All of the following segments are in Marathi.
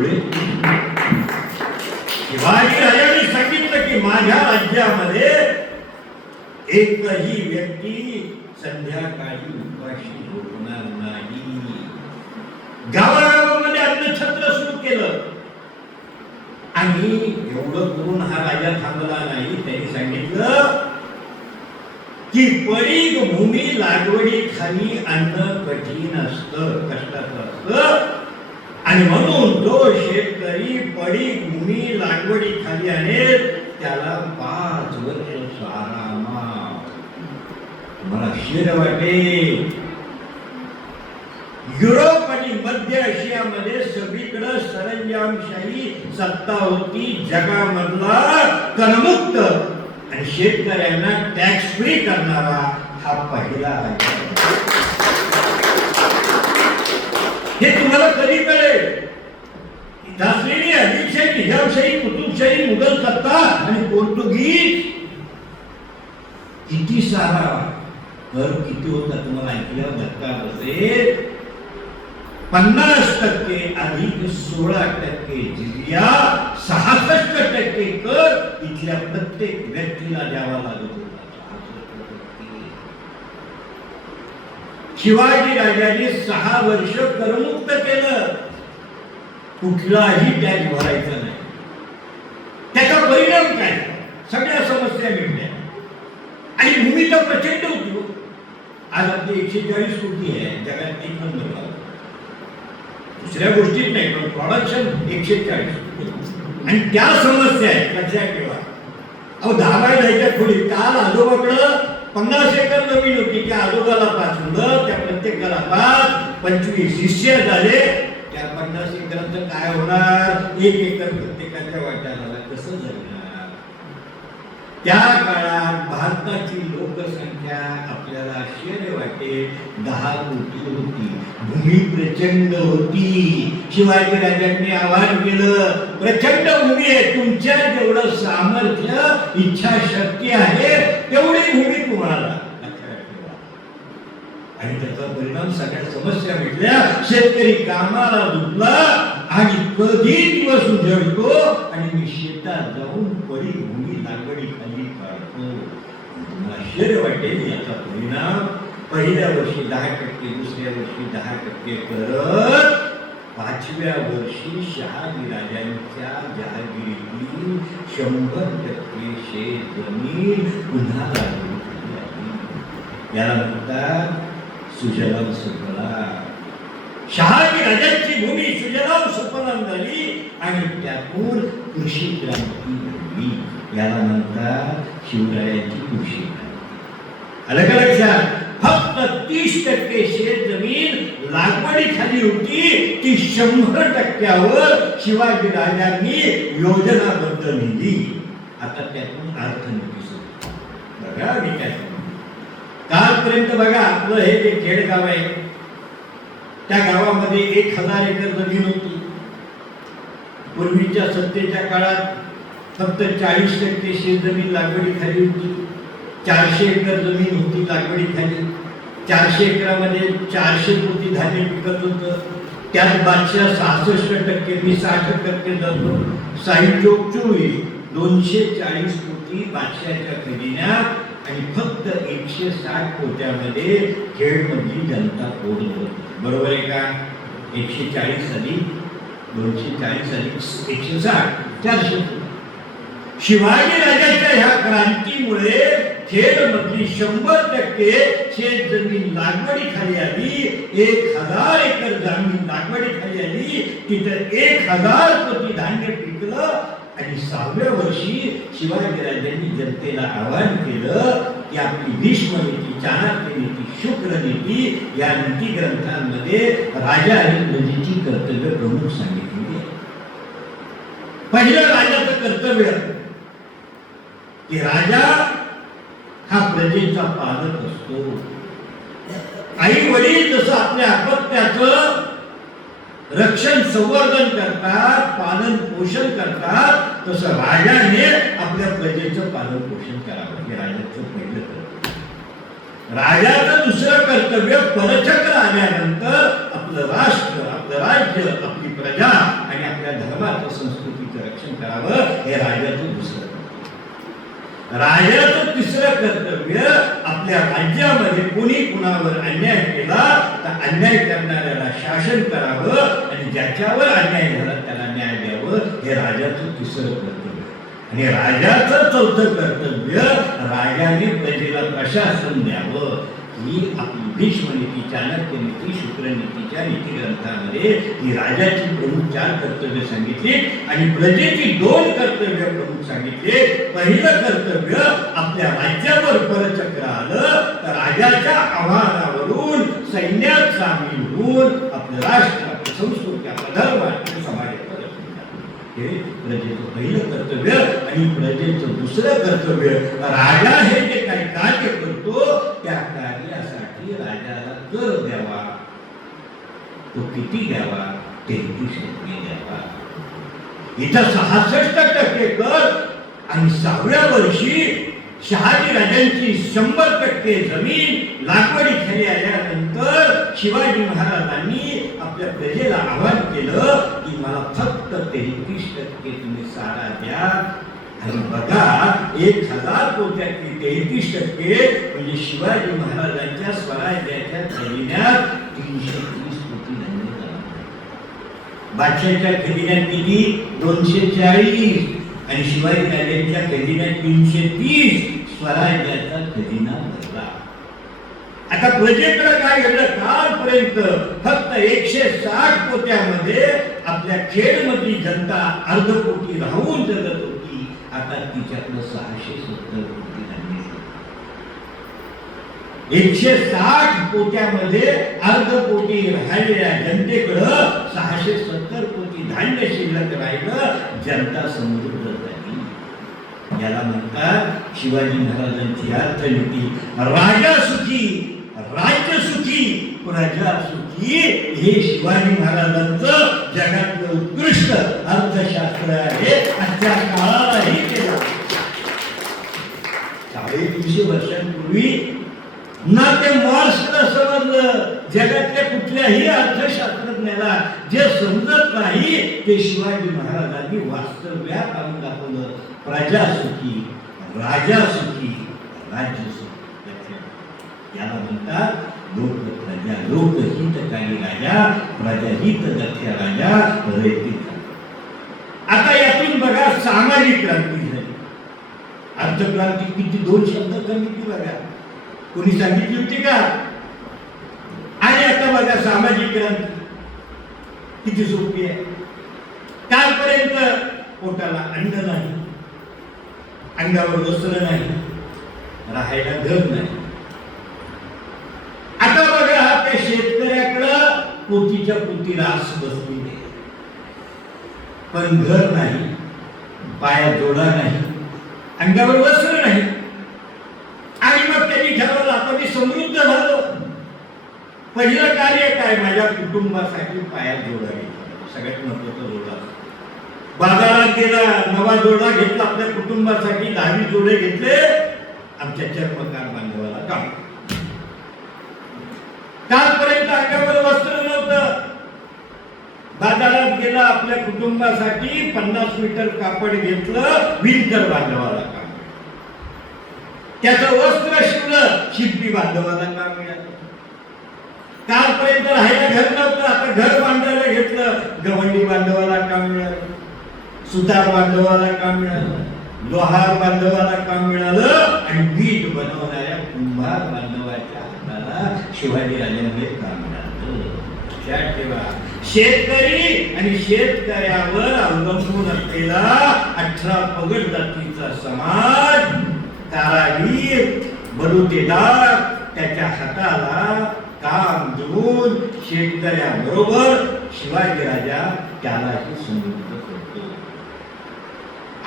पुढे शिवाजी राजांनी सांगितलं की माझ्या राज्यामध्ये एकही व्यक्ती संध्याकाळी उपाशी झोपणार नाही. गावागावामध्ये अन्नछत्र सुरू केलं आणि एवढं करून हा राजा थांबला नाही. त्यांनी सांगितलं की पडीक भूमी लागवडीखाली अन्न कठीण असतं, कष्टाचं असतं आणि म्हणून जो शेतकरी पडीक भूमी लागवडीखाली आणेल त्याला 5 वर्ष आरामा. मला आश्चर्य वाटेल, युरोप आणि मध्य आशियामध्ये सगळीकडे सरंजामशाही सत्ता होती. जगामधला करमुक्त आणि शेतकऱ्यांना टॅक्स फ्री करणारा हा पहिला आहे. हे तुम्हाला कधी कळेल? दासलेली आदिलशाही, निजामशाही, कुतुबशाही, मुघल सत्ता आणि पोर्तुगीज किती सारा कर किती होता तुम्हाला ऐकल्यावर धक्का बसेल. 50% अधिक 16% जिजिया, 66% कर इथल्या प्रत्येक व्यक्तीला द्यावा लागत होता. शिवाजी राजाने 6 वर्ष करमुक्त केलं, कुठलाही टॅक्स भरायचा नाही. त्याचा परिणाम काय? सगळ्या समस्या मिटल्या आणि भूमी तर प्रचंड होती. आज आपली 140 कोटी आहे, जगात 1 नंबर. दुसऱ्या गोष्टीत नाही, पण प्रोडक्शन 140 आणि त्या समस्या आहेत. लक्षात ठेवा. अहो 10 बाय 10च्या खोलीत काल आजोबाकडं 50 एकर जमीन होती. त्या आजोबाला 5 मुलं, त्या प्रत्येकाला 5, 25 शिष्य झाले. त्या 50 एकराचं काय होणार? 1 एकर प्रत्येकाच्या वाट्याला. कसं जगणार? त्या काळात भारताची लोकसंख्या आपल्याला आश्चर्य वाटेल 10 कोटी होती. भूमी प्रचंड होती. शिवाजी राजांनी आवाहन केलं, प्रचंड भूमी आहे, तुमच्या जेवढं सामर्थ्य इच्छाशक्ती आहे तेवढी भूमी तुम्हाला. आणि त्याचा परिणाम सगळ्या समस्या मिटल्या. शेतकरी कामाला जुटला आणि कधी दिवस उजळतो आणि मी शेतात जाऊन पडी भूमी लागवडी खाली काढतो. आश्चर्य वाटेल याचा परिणाम. पहिल्या वर्षी 10%, दुसऱ्या वर्षी 10% करत 5व्या वर्षी शहाजी राजांच्या जहागिरीतील 100% शेत जमीन पुन्हा लागवडी झाली. याला म्हणतात सुजलाम सुफलाम. शहाजी राजांची भूमी सुजलाम सुफलाम झाली आणि त्यातून कृषी क्रांती घडली. याला म्हणतात शिवरायांची कृषी क्रांती. आलं का लक्षात? फक्त 30% शेत जमीन लागवडीखाली होती, ती 100%वर शिवाजी राजांनी योजनाबद्ध लिहिली. आता त्यातून अर्थनीती सुरू. बघा मी काय कालपर्यंत बघा आपलं हे जे खेडगाव आहे त्या गावामध्ये 1000 एकर जमीन होती. पूर्वीच्या सत्तेच्या काळात फक्त 40% शेतजमीन लागवडीखाली होती. 400 एकर जमीन होती लागवडीखाली. 400 एकरामध्ये 400 कोटी धान्य पिकत होतं. त्यात बादशाह 66%, मी 60% जातो. साहित्य 24, 240 कोटी बादशाहच्या खजिन्यात आणि फक्त 160 कोट्यामध्ये खेडमधली जनता पोट होती. बरोबर आहे का? 140 अधिक 240 अधिक 160, 400. शिवाजी राजाच्या ह्या क्रांतीमुळे खेडमधली 100% शेत जमीन लागवडीखाली आली. 1000 एकर जमीन लागवडीखाली आली. तिथं 1000 कोटी धान्य पिकलं. आणि 6व्या वर्षी शिवाजी राजांनी जनतेला आवाहन केलं की आपली भीष्म नीती, चाणक्य नीती, शुक्र नीती या नीती ग्रंथांमध्ये राजा आणि प्रजेची कर्तव्य प्रमुख सांगितलेली आहे. पहिलं राजाचं कर्तव्य की राजा हा प्रजेचा पालक असतो. आई वडील जसं आपल्या अपत्याचं रक्षण संवर्धन करतात, पालन पोषण करतात, तसं राजाने आपल्या प्रजेचं पालन पोषण करावं. हे राजाचं पहिलं कर्तव्य. राजाचं दुसरं कर्तव्य परचक्र आल्यानंतर आपलं राष्ट्र, आपलं राज्य, आपली प्रजा आणि आपल्या संपत्तीचं रक्षण करावं हे राजाचं दुसरं. राजाचं तिसरं कर्तव्य आपल्या राज्यामध्ये कोणी कुणावर अन्याय केला तर अन्याय करणाऱ्याला शासन करावं आणि ज्याच्यावर अन्याय झाला त्याला न्याय द्यावं हे राजाचं तिसरं कर्तव्य. आणि राजाचं चौथं कर्तव्य राजाने प्रजेला प्रशासन द्यावं. ही आपली भीष्म नीती, चाणक्य नीती, शुक्र नीतीच्या नीतिग्रंथामध्ये ही राजाची प्रमुख 4 कर्तव्य सांगितली आणि प्रजेची 2 कर्तव्य प्रमुख सांगितले. पहिलं कर्तव्य आपल्या राज्यावर परचक्र आलं तर राजाच्या आव्हानावरून सैन्यात सामील होऊन आपलं राष्ट्र, आपली संस्कृती, आपला धर्म, आपल्या समाजाचं रक्षण करणं हे प्रजेचं पहिलं कर्तव्य. आणि प्रजेचं दुसरं कर्तव्य राजा हे जे काही कार्य करतो त्या कार्यासाठी राजाला कर द्यावा. तो किती द्यावा? 33% द्यावा. इथं 66% कर आणि 6व्या वर्षी शहाजी राजांची 100% जमीन लागवडीखाली आल्यानंतर शिवाजी महाराजांनी आपल्या प्रजेला आवाहन केलं की मला फक्त 33% तुम्ही सारा द्या. आणि बघा 1000 पोत्यातली 33% म्हणजे शिवाजी महाराजांच्या स्वराज्याच्या खजिन्यात 330 कोटी धान्य झाला. बादशाहच्या खजिन्यात किती? 240 आणि शिवाजी राजांच्या खजिन्यात 330. स्वराज्याचा खजिना भरला. आता प्रजेकडे काय घडलं? कालपर्यंत फक्त 160 पोत्यामध्ये आपल्या खेडमधली जनता अर्ध कोटी राहून जगत होती. आता तिच्याकडे 670 कोटी धान्य. 160 पोत्यामध्ये अर्ध कोटी राहिलेल्या जनतेकडं 670 कोटी धान्य शिल्लक राहिलं. जनता समृद्ध झाली. याला म्हणतात शिवाजी महाराजांची अर्थनीती. राजा सुखी, राज्य सुखी, प्रजा सुखी हे शिवाजी महाराजांचं जगातलं उत्कृष्ट अर्थशास्त्र आहे. आजच्या काळालाही केलं. 350 वर्षांपूर्वी ना ते मार्क्सला समजलं. जगातल्या कुठल्याही अर्थशास्त्रज्ञाला जे समजत नाही ते शिवाजी महाराजांनी वास्तव्यात आणून दाखवलं. प्रजा सुखी, राजा सुखी, राज्य सुखी. याला म्हणतात लोक प्रजा, लोकहितकारी राजा, प्रजाहित दक्ष राजा, रयित. आता यातून बघा सामाजिक क्रांती झाली. अर्थक्रांती किती 2 शब्द कमी की बघा. कोणी सांगितली होती का? आणि आता बघा सामाजिक क्रांती किती सोपी आहे. कालपर्यंत पोटाला अन्न नाही, अंगावर वस्त्र नाही, राहायला घर नाही. आता बघा त्या शेतकऱ्याकडं पोतीच्या पोती रास बसली आहे, पण घर नाही, पायात जोडा नाही, अंगावर वस्त्र नाही. आणि मग त्यांनी ठरवलं आता मी समृद्ध झालो. पहिलं कार्य काय? माझ्या कुटुंबासाठी पायात जोडा घेतला. सगळ्यात महत्वाचा जोडा. बाजारात गेला, नवा जोडा घेतला आपल्या कुटुंबासाठी. 10 जोडे घेतले. आमच्या चर्मकार बांधवाला काम. कालपर्यंत अंगावर वस्त्र नव्हतं. बाजारात गेला, आपल्या कुटुंबासाठी 50 मीटर कापड घेतलं, विणकर बांधवाला काम. त्याचं वस्त्र शिवलं, शिल्पी बांधवाला काम मिळालं. कालपर्यंत राहायला घर नव्हतं, आता घर बांधायला घेतलं, गवंडी बांधवाला काम मिळालं, सुतार बांधवाला काम मिळालं, लोहार बांधवाला काम मिळालं आणि वीट बनवणाऱ्या कुंभार बांधवाच्या हाताला शिवाजी राजांमुळे काम मिळालं. लक्षात ठेवा, शेतकरी आणि शेतकऱ्यावर अवलंबून असलेला 18 पगड जातीचा समाज, कारागीर, बलुतेदार त्याच्या हाताला काम देऊन शेतकऱ्याबरोबर शिवाजी राजा त्यालाही समृद्ध करतो.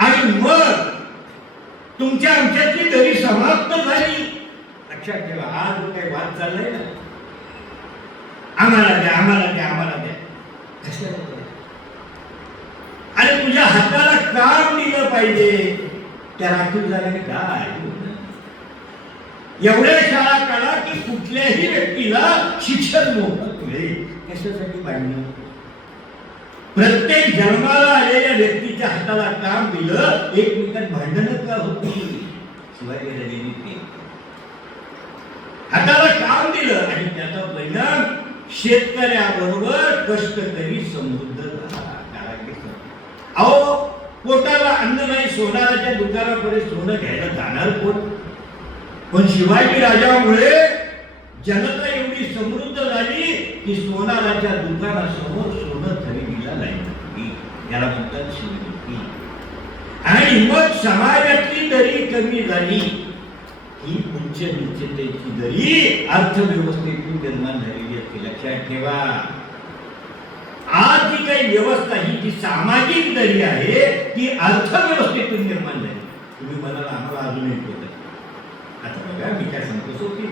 आणि मग तुमच्या आमच्यातली दरी समाप्त झाली. लक्षात ठेवा, हा जो काही वाद चाललाय ना, आम्हाला द्या, आम्हाला द्या, आम्हाला द्या, कशाला द्या? आणि तुझ्या हाताला काम दिलं पाहिजे. त्या राखीव झाल्याने काय एवढ्या शाळा काढा की कुठल्याही व्यक्तीला शिक्षण मोफत मिळेल. कशासाठी पाहिजे? प्रत्येक जन्माला आलेल्या व्यक्तीच्या हाताला काम दिलं, एकमेकात भांडणं का होती? शिवाजीराजांनी ते हाताला काम दिलं आणि त्याचा परिणाम शेतकऱ्याबरोबर कष्टकरी समृद्ध झाला. अहो, पोटाला अन्न नाही, सोनाराच्या दुकानाकडे सोनं घ्यायला जाणार कोण? पण शिवाजी राजामुळे जनता एवढी समृद्ध झाली की सोनाराच्या दुकानासमोर सोनं खरेदीला लागली. याला म्हणतात शिवनीती. आणि मग समाजातली दरी कमी झाली. ही उच्च निश्चितेची दरी अर्थव्यवस्थेतून निर्माण झालेली असते. लक्षात ठेवा, आज जी काही व्यवस्था ही जी सामाजिक दरी आहे ती अर्थव्यवस्थेतून निर्माण झाली. तुम्ही म्हणाल आम्हाला अजून एक होत. आता बघा, मी काय सांगतो सोपी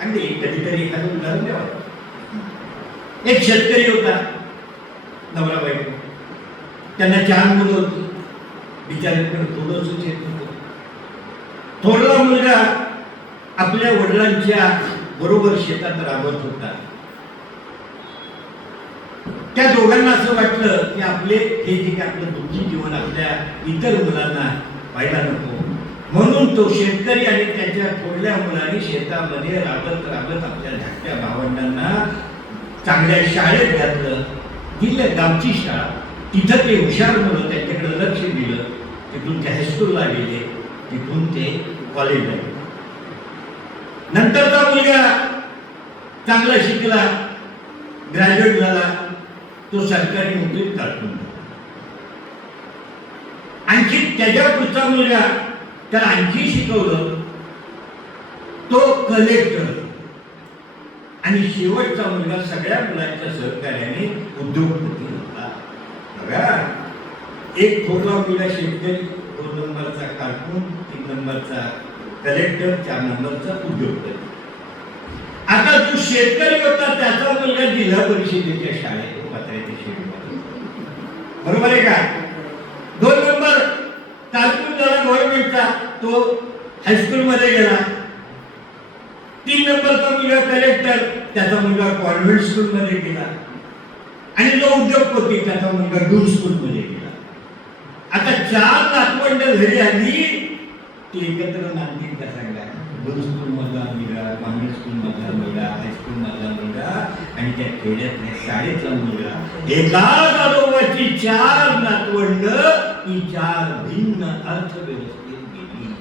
आणि कधीतरी एखादं उदाहरण द्यावं. एक शेतकरी होता, नवरा बायको, त्यांना 4 मुलं होती. बिचाऱ्याकडे थोडंसं शेत होतं. थोरला मुलगा आपल्या वडिलांच्या बरोबर शेतात राबत होता. त्या दोघांना असं वाटलं की आपले हे जे काय आपलं दुःखी जीवन आपल्या इतर मुलांना व्हायला नको, म्हणून तो शेतकरी आणि त्याच्या थोरल्या मुलांनी शेतामध्ये राबत राबत आपल्या धाकट्या भावंडांना चांगल्या शाळेत घातलं. दिलं गावची शाळा. तिथं ते हुशार मुलं, त्यांच्याकडे लक्ष दिलं. तिथून ते हायस्कूलला गेले, तिथून ते कॉलेजला गेले. नंतरचा मुलगा चांगला शिकला, ग्रॅज्युएट झाला, तो सरकारी नोकरीत लागून. आणखी त्याच्या पुढचा मुलगा, त्याला आणखी शिकवलं, तो कलेक्टर. आणि शेवटचा मुलगा सगळ्या मुलांच्या सहकार्याने उद्योगपती होता. बघा, एक थोरला मुलगा शेतकरी, 2 नंबरचा कारकून, 3 नंबरचा कलेक्टर, 4 नंबरचा उद्योगपती. आता जो शेतकरी होता त्याचा मुलगा जिल्हा परिषदेच्या शाळेत पत्र्याच्या शेडमध्ये. बरोबर आहे का? 2 नंबर कारकून झाला गव्हर्नमेंटचा, तो हायस्कूल मध्ये गेला. 3 नंबरचा मुलगा कलेक्टर, त्याचा मुलगा कॉन्व्हेंट स्कूल मध्ये गेला. आणि जो उद्योगपती त्याचा मुलगा डून स्कूल मध्ये गेला. आता 4 नातवंड घरी आली, ते एकत्र नांदतील का सांगा? डून स्कूल मधला मुलगा, कॉन्व्हेंट स्कूल मधला मुलगा, हायस्कूल मधला मुलगा आणि त्या खेड्यातल्या शाळेतला मुलगा, एका गाडोबाची 4 नातवंड ही 4 भिन्न अर्थव्यवस्थेत गेली.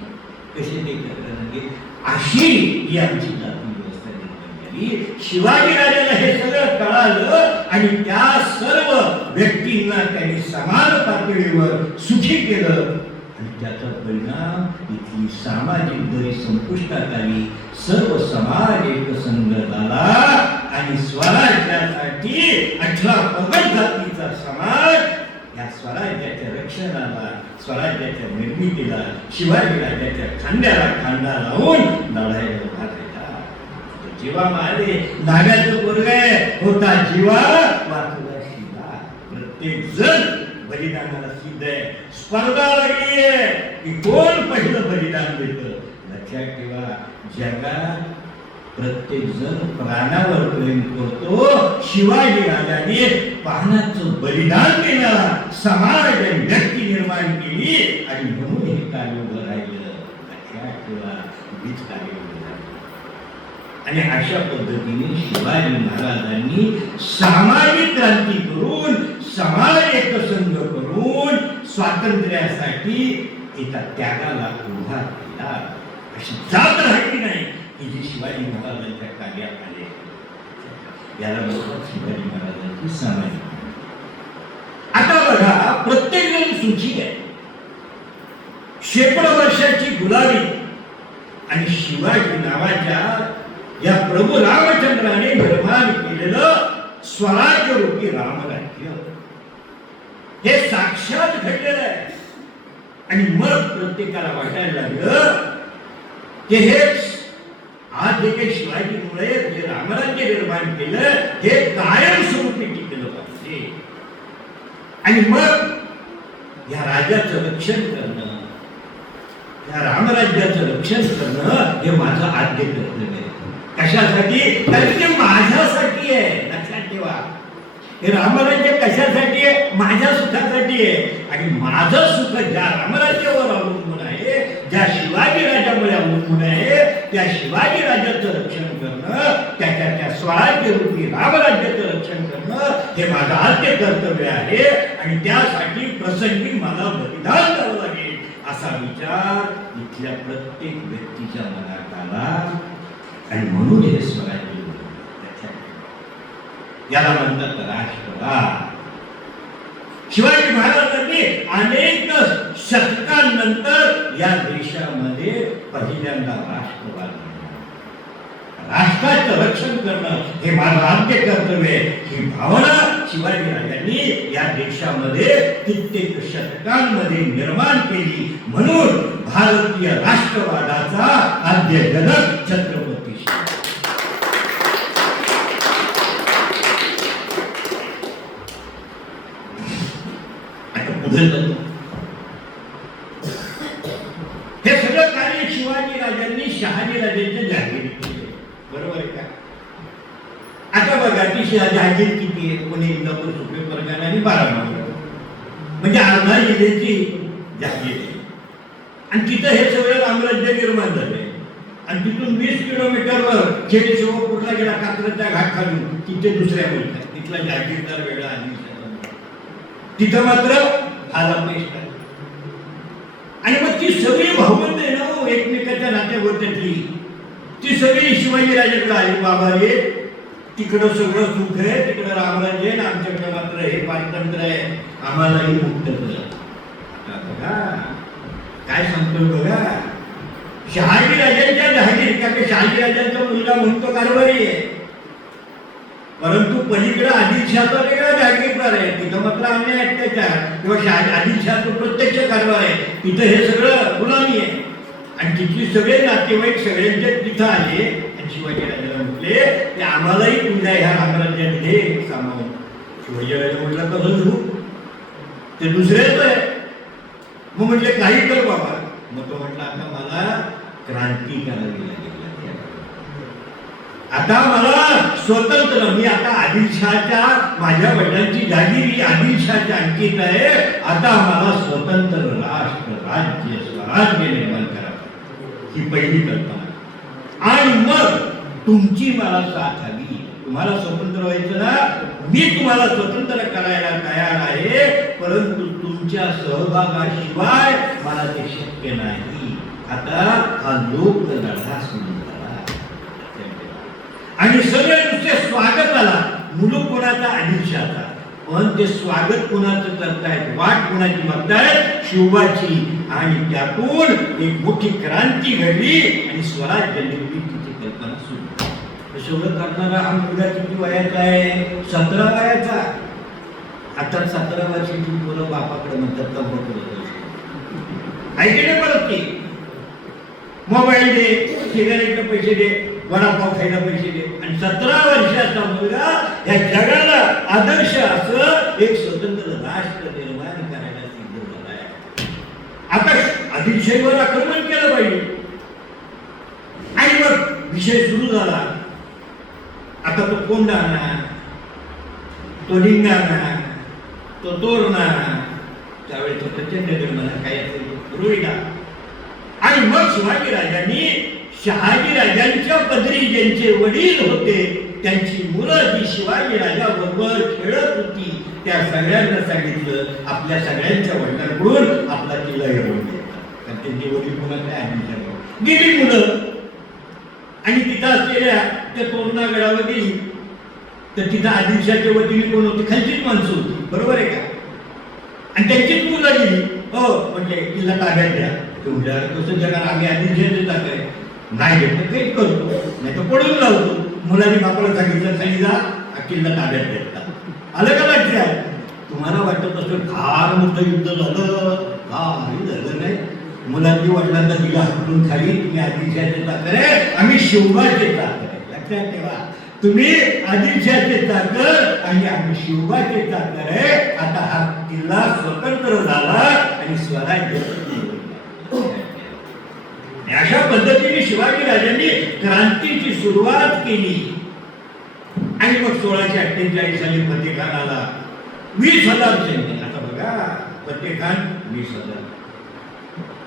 कसे ते एकत्र म्हणजे अशी ही आमची जाती व्यवस्था निर्माण झाली. शिवाजी राजाला हे सगळं कळालं आणि त्या सर्व व्यक्तींना त्यांनी समान पातळीवर सुखी केलं. आणि त्याचा परिणाम इथली सामाजिक दरी संपुष्टात आली. सर्व समाज एकसंघ झाला आणि स्वराज्यासाठी 18 पगड जातीचा समाज या स्वराज्याच्या रक्षणाला, स्वराज्याच्या निर्मितीला शिवाजी राजाच्या खांद्याला खांदा लावून लढायला उभा राहिला. जीवा मारले, नागाचं पोरग होता जीवा, वाचला शिवा. प्रत्येक जण बलिदानाला सिद्ध आहे. स्पर्धा लागली आहे की कोण पहिलं बलिदान देतं. लक्षात ठेवा, जगात प्रत्येक जण प्राणावर प्रेम करतो. शिवाजी राजाने प्राणाचं बलिदान देणारा समाज आणि व्यक्ती निर्माण केली आणि म्हणून हे कार्य उभं राहिलं. लक्षात ठेवा, हीच कार्य उभं राहिलं. आणि अशा पद्धतीने शिवाजी महाराजांनी सामाजिक क्रांती करून, समाज एकसंघ करून स्वातंत्र्यासाठी एका त्यागाला उभा केला. अशी जात राहिली नाही की जी शिवाजी महाराजांच्या कार्यात आले. याला म्हणतात शिवाजी महाराजांची सामाजिक. आता बघा, प्रत्येक जण सुखी आहे. शेकडो वर्षाची गुलामी आणि शिवाजी नावाच्या या प्रभू रामचंद्राने निर्माण केलेलं स्वराज्य रूपी रामराज्य हे साक्षात घडलेलं आहे. आणि मग प्रत्येकाला वाटायला लागलं की हे आज जे काही शिवाजीमुळे जे रामराज्य निर्माण केलं हे कायमस्वरूपी टिकलं पाहिजे. आणि मग या राजाचं रक्षण करणं, या रामराज्याचं रक्षण करणं हे माझं आद्य कर्तव्य आहे. कशासाठी? कारण ते माझ्यासाठी आहे. लक्षात ठेवा, हे रामराज्य कशासाठी आहे? माझ्या सुखासाठी आहे. आणि माझं सुख ज्या रामराज्यावर अवलंबून आहे, ज्या शिवाजी राजामुळे अवलंबून आहे, त्या शिवाजी राजाचं रक्षण करणं, त्या स्वराज्य रूपी रामराज्याचं रक्षण करणं हे माझं आद्य कर्तव्य आहे. आणि त्यासाठी प्रसंगी मला बलिदान द्यावं लागेल असा विचार इथल्या प्रत्येक व्यक्तीच्या मनात आला. आणि म्हणून हे स्वराज्य याला म्हणतात राष्ट्रवाद. शिवाजी महाराजांनी अनेक शतकांनंतर या देशामध्ये पहिल्यांदा राष्ट्रवाद, राष्ट्राचं रक्षण करणं हे माझं आद्य कर्तव्य आहे, ही भावना शिवाजी राजांनी या देशामध्ये कित्येक शतकांमध्ये निर्माण केली. म्हणून भारतीय राष्ट्रवादाचा आद्य जनक छत्रपती हे सगळं कार्य शिवाजी राजांनी शहाजी राजांच्या जहागिरी केले. बरोबर आहे का? आता बघा ती जहागीर किती आहे? पुणे, इंदापूर, सुपे, परगणा आणि बारामती, म्हणजे अर्धा जिल्ह्याची जहागीर आहे. आणि तिथं हे सगळं रामराज्य निर्माण झालंय. आणि तिथून 20 किलोमीटरवर खेड शिवपूरला गेला, कात्रजच्या घाट खालून, तिथे दुसऱ्या मुलगा, तिथला जहागीरदार वेगळा आधी, तिथं मात्र आला पेस्ट. आणि मग ती सगळी भावबंद आहे ना एकमेकाच्या नात्याबद्दलची, ती सगळी शिवाजी राजाकडे आली. बाबा रे, तिकडं सगळं सुख आहे, तिकडं रामराज्य आहे, आमच्याकडे मात्र हे पारतंत्र्य आहे, आम्हालाही मुक्त कर. बघा काय सांगतोय बघा, शहाजी राजांच्या जहागीर, कारण शहाजी राजांचा मुलगा म्हणतो कारभारी आहे, परंतु पलीकडे आदिलशहाचा वेगळा जहागीरदार आहे, तिथं मात्र अन्याय अत्याचार किंवा आदिलशहाचा प्रत्यक्ष कारभार आहे, तिथं हे सगळं गुलामी आहे. आणि तिथली सगळे नातेवाईक सगळ्यांचे तिथं आले आणि शिवाजी राजाला म्हटले की आम्हालाही तुझ्या ह्या रामराज्यात घे सामावून. शिवाजी राजा म्हटलं कसं घेऊ, ते दुसरेच आहे. मग म्हटले काही कर बाबा. मग तो म्हटलं आता मला क्रांती करावी लागेल, आता मला स्वतंत्र, मी आता आदिलशहाच्या, माझ्या वडिलांची जागीर आदिलशहाच्या अंकित आहे, आता मला स्वतंत्र राष्ट्र, राज्य, स्वराज्य निर्माण करावं, ही पहिली कल्पना. आणि मग तुमची मला साथ हवी. तुम्हाला स्वतंत्र व्हायचं ना, मी तुम्हाला स्वतंत्र करायला तयार आहे, परंतु तुमच्या सहभागाशिवाय मला ते शक्य नाही. आता हा लोक लढा सुरू करा. आणि सगळे नुसते स्वागताला, मुलूक कोणाचा? आदिलशहाचा. पण ते स्वागत कोणाचं करतायत, वाट कोणाची बघतायत? शिवबाची. आणि त्यातून एक मोठी क्रांती घडली आणि स्वराज्य निर्मितीची कल्पना सुरू. सगळं करणारा हा मुलगा किती वयाचा आहे? 17 वयाचा. आता 17 वर्षाची मुलं बापाकडे म्हणतात तंबाखू ऐकले परत की मोबाईल दे, सिगारेटचे पैसे दे, वडापाव खायला पैसे दे. आणि 17 वर्षाचा मुलगा या जगाला आदर्श असं एक स्वतंत्र राष्ट्र निर्माण करायला सिद्ध झाला आहे. आता आदिलशाहीवर आक्रमण केलं पाहिजे. आणि मग विषय सुरू झाला. आता तो कोंडाणा, तो लिंगाणा, तो तोरणा, त्यावेळी तो प्रचंड म्हणा काय असेल रोहिडा. आणि मग शिवाजी राजांनी शहाजी राजांच्या पदरी ज्यांचे वडील होते त्यांची मुलं जी शिवाजी राजा बरोबर खेळत होती त्या सगळ्यांना सांगितलं आपल्या सगळ्यांच्या वडिलांकडून आपला किल्ला घेऊन द्यायचा. कारण त्यांचे वडील कोणाचे आदिलशाह गेली मुलं. आणि तिथं असलेल्या त्या तोरणागडावर गेली तर तिथं आदिलशाहच्या वतीने कोण होते? खालचीच माणसं होती. बरोबर आहे का? आणि त्यांचीच मुलं गेली. हो म्हटले किल्ला ताब्यात द्या. कसं जगात आम्ही आदिलशाहचे ताकद आहे, नाही घेत तर काही करतो, नाही तर पडून लावतो. मुलांनी बापाला सांगितलं खाली जा, किल्ला ताब्यात घेतला. आलं का लक्षात? तुम्हाला वाटत असं फार मोठं युद्ध झालं? काही झालं नाही. मुलांनी वडिलांना दिला हातून खाली, तुम्ही आदिलशाहचे ताकद आहे, आम्ही शिवबाचे ताकद आहे. लक्षात ठेवा, तुम्ही आदिलशाहचे ताकद आणि आम्ही शिवबाचे ताकद आहे. आता हा किल्ला स्वतंत्र झाला आणि स्वराज्य. अशा पद्धतीने शिवाजी राजांनी क्रांतीची सुरुवात केली. आणि मग 1648 साली फतेखान आला, 20,000 सैन्य. आता बघा, फतेखान 20,000.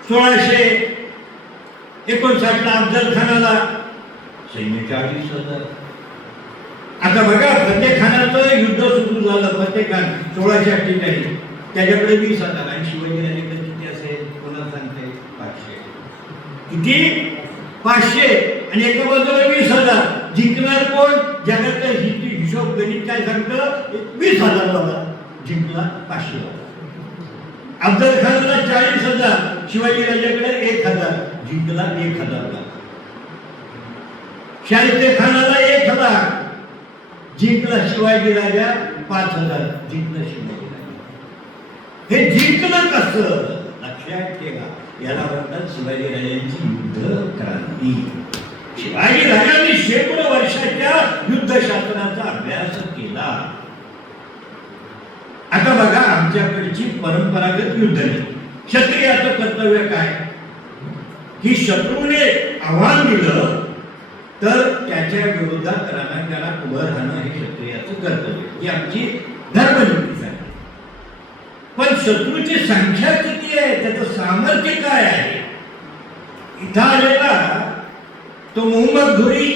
1659 ला अफजल खान आला, सैन्य 40,000. आता बघा, फतेखानाचं युद्ध सुरू झालं. फतेखान 1648, त्याच्याकडे 20,000 आणि शिवाजीराजाकडे किती असेल कोणाला सांगते? 500. किती? 500. आणि एका बाजूला 20,000. जिंकणार कोण? जगाचा हिशोब गणित काय सांगतं? 20,000 बाबा जिंकला 500. अफजल खानला 40,000, शिवाजीराजाकडे 1,000, जिंकला 1,000. शाहिस्ते खानाला 1,000, जिंकला शिवाजीराजा 5,000, जिंकलं शिवाजीराजा. हे जिंकलं कसं? लक्षात ठेवा, याला म्हणतात शिवाजीराजांची युद्ध क्रांती. शिवाजीराजांनी शेकडो वर्षाच्या युद्धशास्त्राचा अभ्यास केला. आता बघा, आमच्याकडची परंपरागत युद्ध नाही. क्षत्रियाचं कर्तव्य काय? की शत्रूने आव्हान दिलं तर त्याच्या विरोधात रणांगणात उभं राहणं हे क्षत्रियाचं कर्तव्य. ही आमची धर्मनीती आहे. पण शत्रूची संख्या किती आहे, त्याचं सामर्थ्य काय आहे? इथं आलेला तो मोहम्मद घोरी,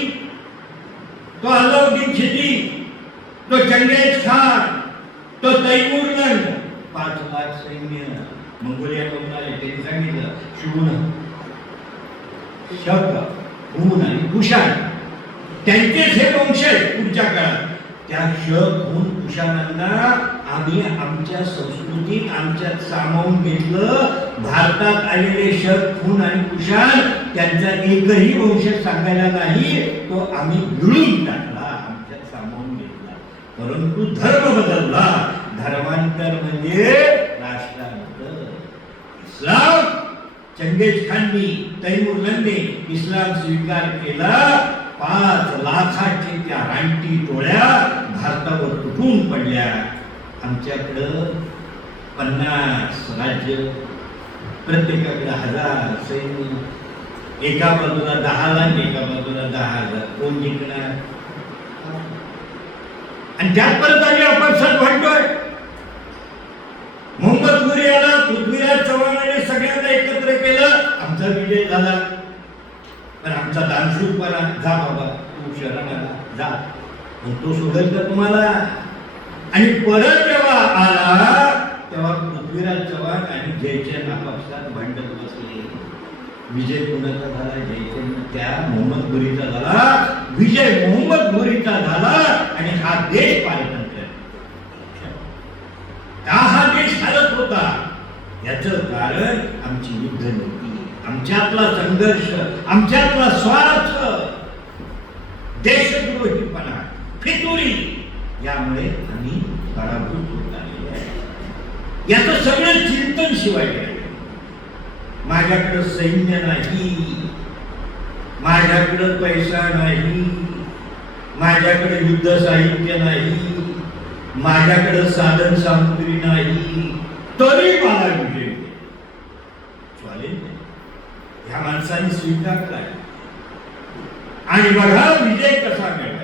तो अलाउद्दीन खिलजी, तो चंगेज खान, तो तैमूरलंग, 5,00,000 सैन्य. मंगोलियाकडून आले. त्यांनी सांगितलं शून, शक, हून आणि कुशाण त्यांचेच हे वंश आहेत पुढच्या काळात. त्या शक, हून, कुशाणांना आम्ही आमच्या संस्कृतीत आमच्यात सामावून घेतलं. भारतात आलेले शक, हून आणि कुशाण त्यांचा एकही वंश सांगायला नाही, तो आम्ही गिळून टाकला, आमच्यात सामावून घेतला. परंतु धर्म बदलला. धर्मांतर म्हणजे राष्ट्रांतर. इस्लाम, चंगेज खाननी, तैमूरलंगने इस्लाम स्वीकार केला. 5,00,000ची त्या रानटी टोळ्या भारतावर तुटून पडल्या. आमच्याकडं 50 राज्य, प्रत्येकाकडे 1,000 सैन्य, एका बाजूला 10,00,000, एका बाजूला 10,000. कोण जिंकणार? आणि त्यात परत आम्ही आपण सण म्हणतोय. मोहम्मद घोरी आला, पृथ्वीराज चव्हाणाने सगळ्यांना एकत्र केलं, आमचा विजय झाला. पण आमचा दानशूरपणा, जा बाबा तू शरणाला जा, तो सोडेल का तुम्हाला? आणि परत जेव्हा आला तेव्हा पृथ्वीराज चव्हाण आणि जयचंद आपापसात भांडत बसले. विजय कुणाचा झाला? जयचंद. त्या मोहम्मद घोरीचा झाला विजय, मोहम्मद घोरीचा झाला. आणि हा देश पारतंत्र्य, हा देश हालत होता. याचं कारण आमची युद्धनीती, आमच्यातला संघर्ष, आमच्यातला स्वार्थ, देशद्रोहीपणा, फितुरी, यामुळे आम्ही पराभूत होत आलेलो आहे. याचं सगळं चिंतन शिवाय माझ्याकडं सैन्य नाही, माझ्याकडं पैसा नाही, माझ्याकडे युद्ध साहित्य नाही, माझ्याकडे साधन सामुग्री नाही, तरी मला विजय चालेल. ह्या माणसाने स्वीकारला. आणि बघा विजय कसा मिळवायचा.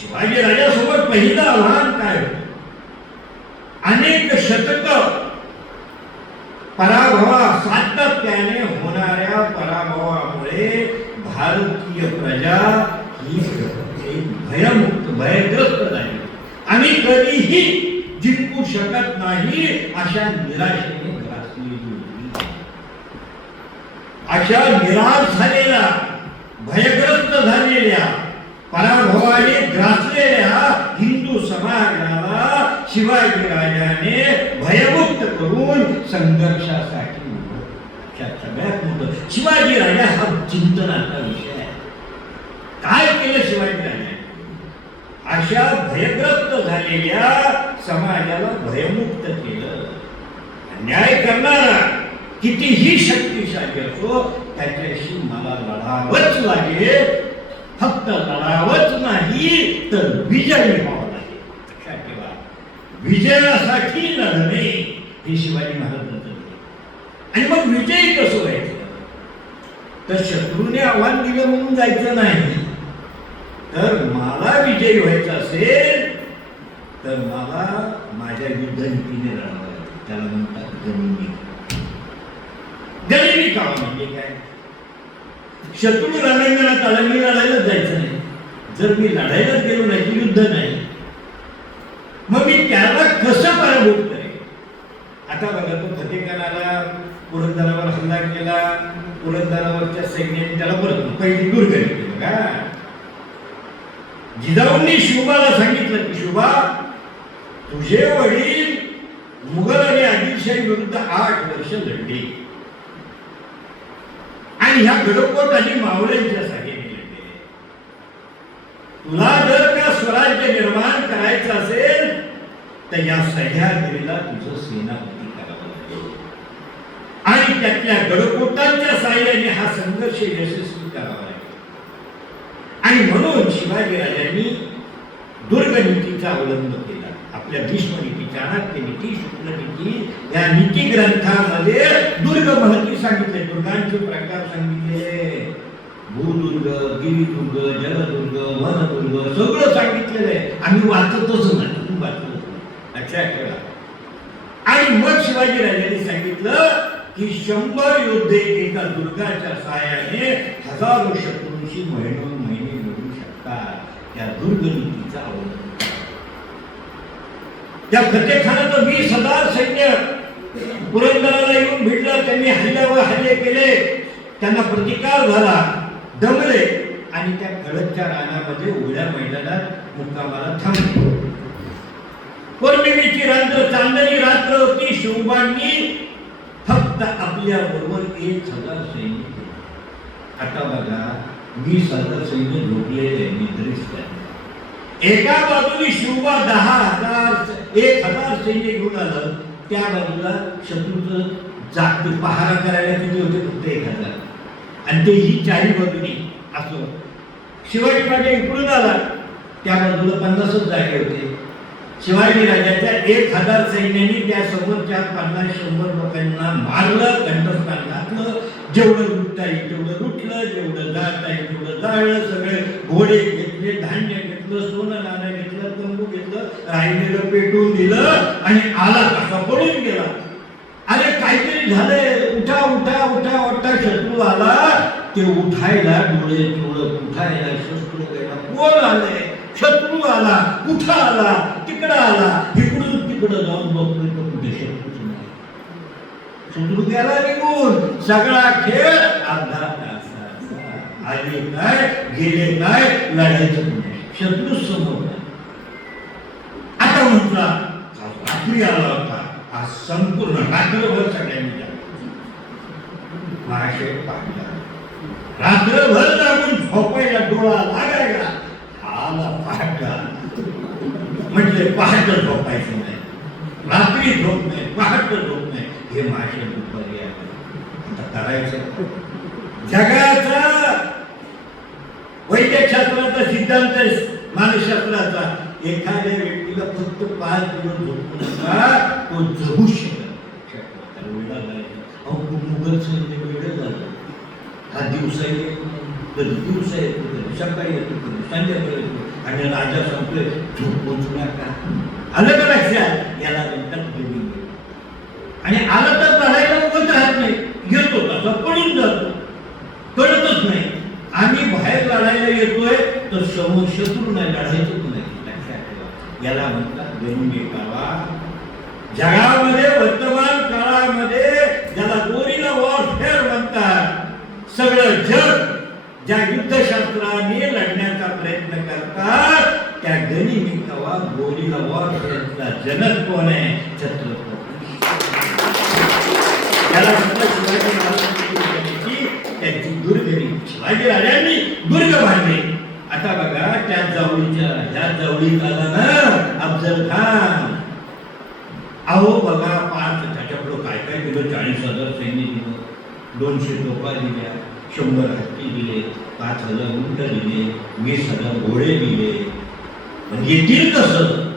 शिवाजी राजासोबत पहिलं आव्हान काय होतं? अनेक शतक सातत्याने होणाऱ्या पराभवामुळे भारतीय प्रजा ही भयमुक्त, भयग्रस्त झाली. आम्ही कधीही जिंकू शकत नाही अशा निराशेने ग्रासलेली होती. अशा निराश झालेल्या, भयग्रस्त झालेल्या, पराभवाने ग्रासलेल्या हिंदू समाजाला शिवाजी राजाने भयमुक्त करून संघर्षासाठी सगळ्यात मोठं शिवाजी राजा हा चिंतनाचा विषय आहे. काय केलं शिवाजी राजाने? अशा भयग्रस्त झालेल्या समाजाला भयमुक्त केलं. न्याय करणारा कितीही शक्तिशाली असो त्याच्याशी मला लढावंच लागेल. फक्त लढावंच नाही तर विजयी व्हावं लागेल. लक्षात ठेवा, विजयासाठी लढणे हे शिवाजी महाराजांचं. आणि मग विजयी कसं व्हायचं? तर शत्रूने आव्हान दिलं म्हणून जायचं नाही. तर मला विजयी व्हायचं असेल तर मला माझ्या युद्धनीतीने लढावं लागेल. त्याला म्हणतात गनिमी. गनिमी कावा म्हणजे काय? शत्रू रणांगणात आला, मी लढायलाच जायचं नाही. जर मी लढायलाच गेलो नाही की युद्ध नाही, मग मी त्याला कसं पराभूत करेन? आता बघा, तो फतेखानाला पुरंदरावर हल्ला केला, पुरंदरावरच्या सैन्याने त्याला परत पहिली दुर्गती केली. बघा, जिजाऊंनी शिवबाला सांगितलं की शिवबा, तुझे वडील मुघल आणि आदिलशाही विरुद्ध 8 वर्ष लढले आणि ह्या गडकोट आणि मावळ्यांच्या साह्याने लढले. तुला जर का स्वराज्य निर्माण करायचं असेल तर या सह्याद्रीला तुझं सेनापती करावं लागेल आणि त्यातल्या गडकोटांच्या साह्याने हा संघर्ष यशस्वी करावा लागेल. आणि म्हणून शिवाजीराजांनी दुर्गनीतीचा अवलंब केला. आपल्या भीष्मनीती, चाणक्यनीती, शुक्लनीती या नीती ग्रंथामध्ये दुर्ग महती सांगितले, दुर्गांचे प्रकार सांगितले. भूदुर्ग, गिरिदुर्ग, जलदुर्ग, वनदुर्ग सगळं सांगितलेलं आहे. आम्ही वाचतच नाही, तुम्ही वाचतच नाही, लक्षात ठेवा. आणि मग शिवाजीराजांनी सांगितलं की 100 योद्धे एका दुर्गाच्या साहाय्याने हजारो शत्रूंशी महिने लढू शकतात. त्या दुर्गनीतीचा अवलंब. त्या फतेखानाचं 20,000 सैन्य पुरंदराला येऊन भिडलं. त्यांनी हल्ल्यावर हल्ले केले, त्यांना प्रतिकार झाला, दमले आणि त्या खडकच्या रानामध्ये उघड्या मैदानात मुक्कामाला थांबले. पौर्णिमेची रात्र, चांदणी रात्र होती. शिवबांनी फक्त आपल्या बरोबर 1,000 सैन्य. आता बघा, 20,000 सैन्य झोपलेले निद्रिस्त आहे. एका बाजूने शिवबा 1,000 सैन्य घेऊन आलं, त्या बाजूला शत्रूचं जागते पहारा करायला किती होते? फक्त 1,000. आणि तेही 4 बाजूनी. असं शिवाजी राजा इकडून आला, त्या बाजूला 50च जागे होते. शिवाजी राजाच्या 1,000 सैन्याने त्या समोरच्या 50-100 लोकांना मारलं, कंठस्थान घातलं. जेवढं लुटता येईल तेवढं लुटलं, जेवढं जाळता येईल तेवढं जाळलं. सगळे घोडे घेतले, धान्य घेतलं, सोनं नाणं घेतलं, तंबू घेतलं, राहिलेलं पेटून दिलं आणि आला कसा पळून गेला. अरे काहीतरी झालंय, उठा उठा उठा उठा. शत्रू आला, ते उठायला डोळे चोळत, उठायला शस्त्र घ्यायला. कोण आले? शत्रू आला. कुठं आला? तिकडं आला. इकडून तिकडं जाऊन बघतोय तर कुठे शत्रूच नाही. शत्रू गेला निघून. सगळा खेळ अर्धा तासाचा. आले काय, गेले काय, लढायचं नाही. शत्रू समोर नाही. आता म्हटला रात्री आला होता, आज संपूर्ण रात्रभर सगळ्यांनी महाशय पाहिला. रात्रभर जाऊन झोपायला डोळा लागायला. आला पहाटा. म्हटले पहाटे झोपायचं नाही, रात्री झोप नाही, पहाटे झोप नाही. हे महाशय दुपारी आहे. आता करायचं. जगाचा वैद्यकशास्त्राचा सिद्धांत, मानसशास्त्राचा, एखाद्या व्यक्तीला फक्त 5 दिवस झोपू नका, तो जगू शकत. मुघल सैन्य वेळ झालं. हा दिवसा येतो, कधी दिवसा येतो, कधी सकाळी येतो, कधी संध्याकाळी येतो. आणि राजा सांगतोय झोप पोचू नका. आलं का लक्षात? याला म्हणतात गेमिंग. आणि आलं तर लढायला उभंच राहत नाही, येतो तसा पळून जातो, कळतच नाही. आम्ही बाहेर लढायला येतोय तर समोर शत्रू नाही, लढायचंच नाही. लक्षात ठेवा, याला म्हणतात गेमिंग कावा. जगामध्ये वर्तमान काळामध्ये ज्याला गोरिला वॉरफेअर म्हणतात, सगळं जग ज्या युद्धशास्त्राने लढण्याचा प्रयत्न करतात, त्या गनिमी कावा गोरिला वॉरफेअरचा जनक कोण आहे? छत्रपती. त्याला म्हणतात शिवाजी महाराजांची त्यांची दुर्गणी. शिवाजी राजांनी दुर्ग बांधले. आता बघा, त्या जावळीच्या ह्या जावळीत आला ना अफजल खान. अहो बघा, 5 त्याच्याकडं काय काय दिलं? 40,000 सैन्य दिलं, 200 तोफा दिल्या, 100 हत्ती दिले, 5,000 उंट दिले, 20,000 घोडे दिले. पण येतील कसं?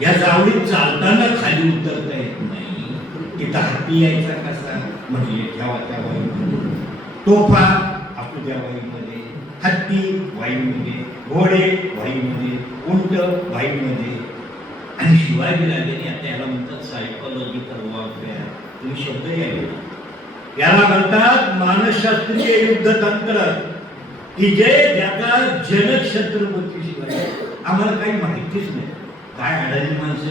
या जावळीत चालताना खाली उतरता येत नाही. तिथं हत्ती यायचा कसा? म्हणजे ठेवा त्या वाईमध्ये, तोफा आपल्या वाईमध्ये, हत्ती वाईमध्ये, घोडे वाईमध्ये, उंट वाईमध्ये. आणि शिवाजीराजांनी आता याला म्हणतात सायकोलॉजिकल वॉरफेअर. तुम्ही शब्द यावे, याला म्हणतात मानसशास्त्रीय युद्धतंत्र, की जे ज्याचा जनक छत्रपती शिवाजी. आम्हाला काही माहितीच नाही, काय अडाणी माणसं,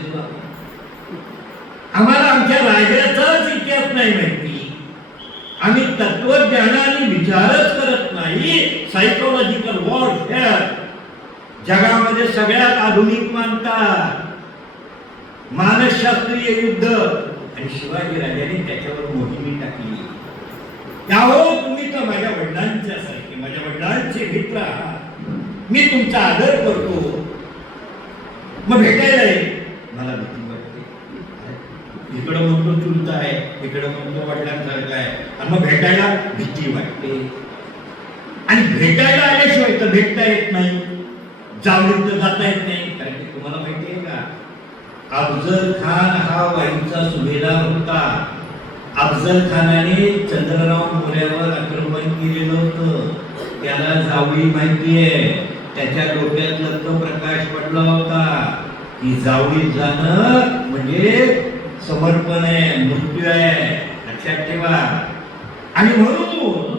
आम्हाला आमच्या राजाचाच इतिहास नाही माहिती. आम्ही तत्वज्ञानाने विचारच करत नाही. सायकोलॉजिकल वॉरफेअर जगामध्ये सगळ्यात आधुनिक मानतात, मानसशास्त्रीय युद्ध. आणि शिवाजी राजाने त्याच्यावर मोहिनी टाकली. त्याहो तुम्ही तर माझ्या वडिलांच्या सारखे, माझ्या वडिलांचे मित्र आहात, मी तुमचा आदर करतो, मग भेटायला मला भीती वाटते. इकडं म्हणतो चुलता आहे, इकडं म्हणतो वडिलांसारखं आहे, आणि मग भेटायला भीती वाटते. आणि भेटायला आल्याशिवाय तर भेटता येत नाही, जाऊन तर जाता येत नाही. कारण की तुम्हाला माहिती आहे का, अफजल खान हा वाईचा सुभेदार होता. अफजल खानाने चंद्रराव मोऱ्यावर आक्रमण केलेलं होतं. त्याला जावळी माहिती आहे, त्याच्या डोक्यात लक्ष्प्रकाश पडला होता की जावळीत जाणं म्हणजे समर्पण आहे, मृत्यू आहे, लक्षात ठेवा. आणि म्हणून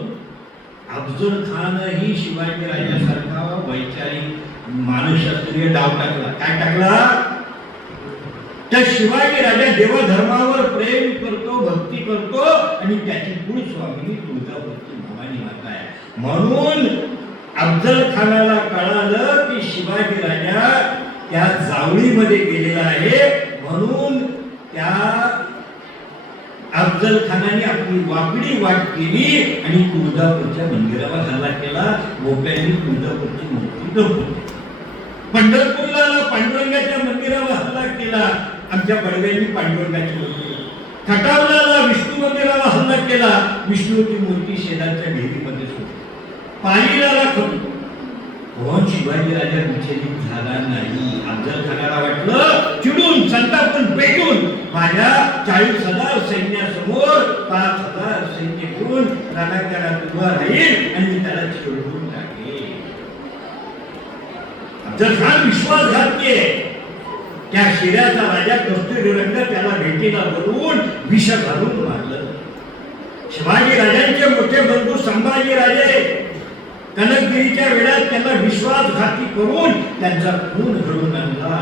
अफजल खान ही शिवाजी राजासारखा वैचारिक मानसशास्त्रीय डाव टाकला. काय टाकला? तर शिवाजी राजा देवधर्मावर प्रेम करतो, भक्ती करतो, आणि त्याची कुलस्वामिनी तुळजापूरची भवानी माता आहे. म्हणून अफजल खानाला कळालं की शिवाजी राजा त्या जावळीमध्ये गेलेला आहे. म्हणून त्या अफजल खानाने आपली वाकडी वाट केली आणि तुळजापूरच्या मंदिरावर हल्ला केला. गोप्यांनी तुळजापूरची मूर्ती जपली. पंढरपूरला पांडुरंगाच्या मंदिरावर हल्ला केला. आमच्या बडव्यांनी पांडुरंगाची मूर्ती. खटावला विष्णू मंदिरावर हल्ला केला. विष्णूची मूर्ती शेजारच्या ढेरीमध्ये होती. पालीला कोण शिवाजी राजा विचलित झाला नाही. अफजल खानाला वाटलं चिडून संतापून पेटून माझ्या 40,000 सैन्यासमोर 5,000 सैन्य घेऊन रणांगणात उभा राहील आणि मी त्याला चिडवून टाकेल. अफजल खान विश्वासघाती आहे. त्या शिऱ्याचा राजा कस्तुरीरंग त्याला भेटीला बोलवून विष घालून मारलं. शिवाजी राजांचे मोठे बंधू संभाजी राजे कनकगिरीच्या वेळात त्यांना विश्वासघाती करून त्यांचा खून घडवून आणला.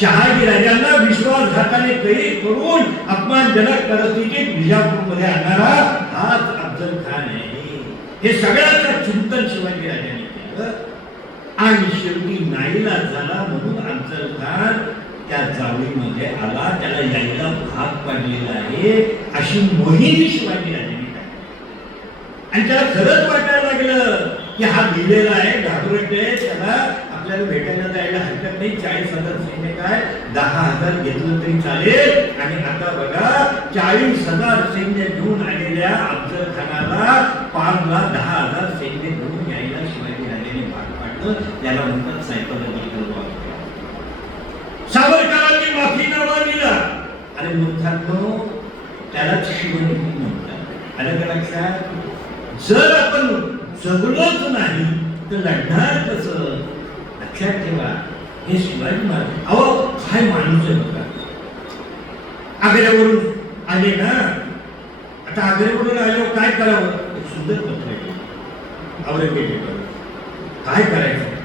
शहाजी राजांना विश्वासघाताने कैद करून अपमानजनक परिस्थितीत विजापूरमध्ये आणणारा हाच अफजल खान आहे. हे सगळ्याचं चिंतन शिवाजी राजांनी केलं. आणि शेवटी नाईलाज झाला म्हणून अफजल खान त्या जावळीमध्ये आला. त्याला यायला भाग पाडलेला आहे अशी मोहिनी शिवाजी राजांनी टाकली. आणि त्याला खरंच वाटायला लागलं की हा दिलेला आहे, घाबरट आहे, त्याला आपल्याला भेटायला जायला हरकत नाही. 40,000 सैन्य काय 10,000 घेतलं तरी चालेल. आणि आता बघा 40,000 सैन्य घेऊन आलेल्या अफजल खानाला 5,10,000 सैन्य घेऊन यायला शिवाजी राजांनी भाग पाडलं. त्याला म्हणतात सायकोलॉजिकल वॉरफेअर. सावरकरांनी माफीनामा दिला. अरे मूर्खांनो, त्यालाच शिवनीती म्हणतात. आलं का लक्षात? जर आपण जगलोच नाही तर लढणार कसं? लक्षात ठेवा. हे शिवाजी महाराज अहो काय माणूस आहे बघा. आग्र्यावरून आले ना, आता आग्र्यावरून आल्यावर काय करावं? एक सुंदर पत्र आहे औरंगजेबावर. काय करायचं?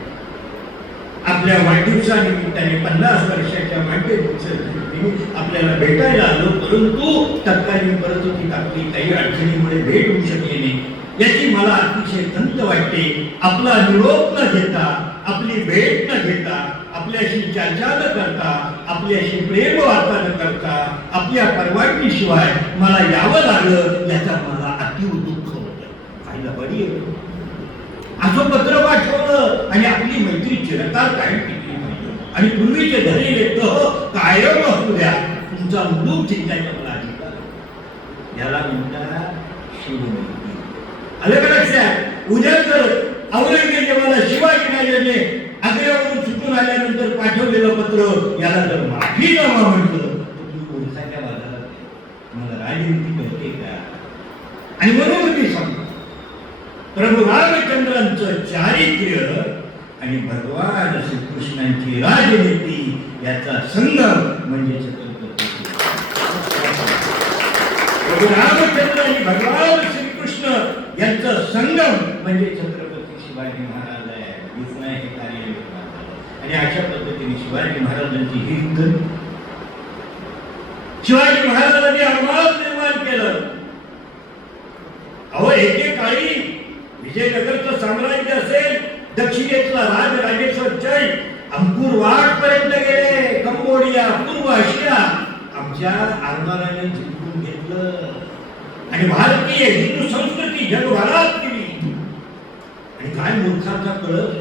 आपल्या वाढदिवसानिमित्ताने 50 वर्षाच्या वाढदिवसानिमित्ताने आपल्याला भेटायला आलो, परंतु तत्कालीन परिस्थितीत आपली काही अडचणीमुळे भेट होऊ शकली नाही. याची मला अतिशय खंत वाटते. आपला निरोप न घेता, आपली भेट न घेता, आपल्याशी चर्चा न करता, आपल्याशी प्रेम वार्ता न करता, आपल्या परवानगीशिवाय मला यावं लागलं, याचा मला अतीव दुःख होतं. खायला बरी आहे असं पत्र पाठवलं आणि आपली मैत्री चिरकाल कायम टिकली पाहिजे. आणि पूर्वीचे धरलेले कायम असू द्या, तुमचा मुलूक जिंकायचा मला अधिकार. याला म्हणतात शिवनीती. आलं का लक्षात? उद्या जर औरंगजेबाला शिवाजी राजाने आग्र्यावरून सुटून आल्यानंतर पाठवलेलं पत्र याला जर माफीनामा म्हटलं तर तुम्ही मूर्खाच्या बाजारात मला राजनीती कळते का? आणि म्हणून मी सांगतो प्रभू रामचंद्रांचं चारित्र्य आणि भगवान श्रीकृष्णांची राजनीती याचा संगम म्हणजे छत्रपती. प्रभू रामचंद्र आणि भगवान श्रीकृष्ण यांचा संगम म्हणजे छत्रपती शिवाजी महाराज आहे. दिसणं हे कार्य आणि अशा पद्धतीने शिवाजी महाराजांची ही शिवाजी महाराजांनी आव्हान निर्माण केलं. अहो एकेकाळी विजयनगरचं साम्राज्य असेल, दक्षिणेतला राजराजेश्वर जैन अंकुर वाट पर्यंत गेले, कंबोडिया, पूर्व आशिया आमच्या आरमाराने जिंकून घेतलं आणि भारतीय हिंदू संस्कृती जगभरात केली. आणि काय मूर्खाचा कळस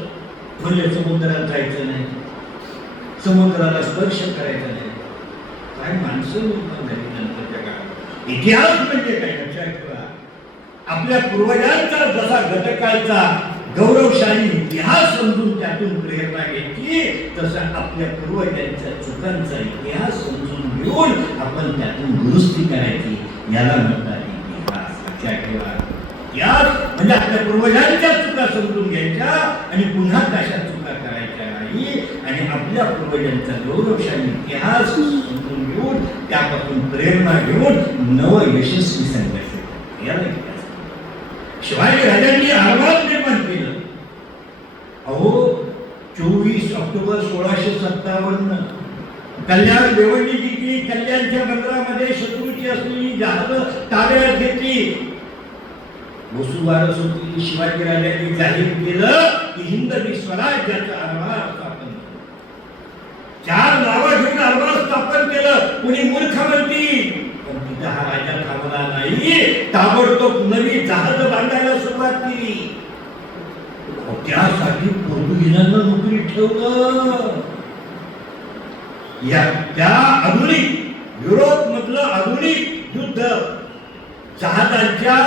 म्हणजे समुद्रात जायचं नाही, समुद्राला स्पर्श करायचा नाही. काय माणसं निर्माण झाली नंतरच्या काळात. इतिहास म्हणजे काय लक्षात ठेवा. आपल्या पूर्वजांचा जसा गतकाळचा गौरवशाली इतिहास समजून त्यातून प्रेरणा घ्यायची, तसा आपल्या पूर्वजांच्या चुकांचा इतिहास समजून घेऊन आपण त्यातून दुरुस्ती करायची. याला म्हणतात इतिहास. लक्षात ठेवा. इतिहास म्हणजे आपल्या पूर्वजांच्या चुका समजून घ्यायच्या आणि पुन्हा तशा चुका करायच्या नाही आणि आपल्या पूर्वजांचा गौरवशाली इतिहास समजून घेऊन त्यापासून प्रेरणा घेऊन नव यशस्वी संघर्ष याला इतिहास. शिवाजी राजांनी आरमार निर्माण केलं. अहो 24 ऑक्टोबर 1657 कल्याण बेवडली जिंकली. कल्याणच्या बंदरामध्ये शत्रूची असलेली जहाज ताब्यात घेतली. वसुबारस होती. शिवाजी राजांनी जाहीर केलं की हिंदवी स्वराज्याचा आरमार स्थापन केलं. 4 नावं घेऊन आरमार स्थापन केलं. कुणी मूर्ख म्हणतील, पण तिथं हा राजा थांबला नाही. ताबडतोब नवी जहाज बांधायला सुरुवात केली. त्यासाठी पोर्तुगीजांना नोकरी ठेवलं. या त्या आधुनिक युरोप मधलं आधुनिक युद्ध जहाजांच्या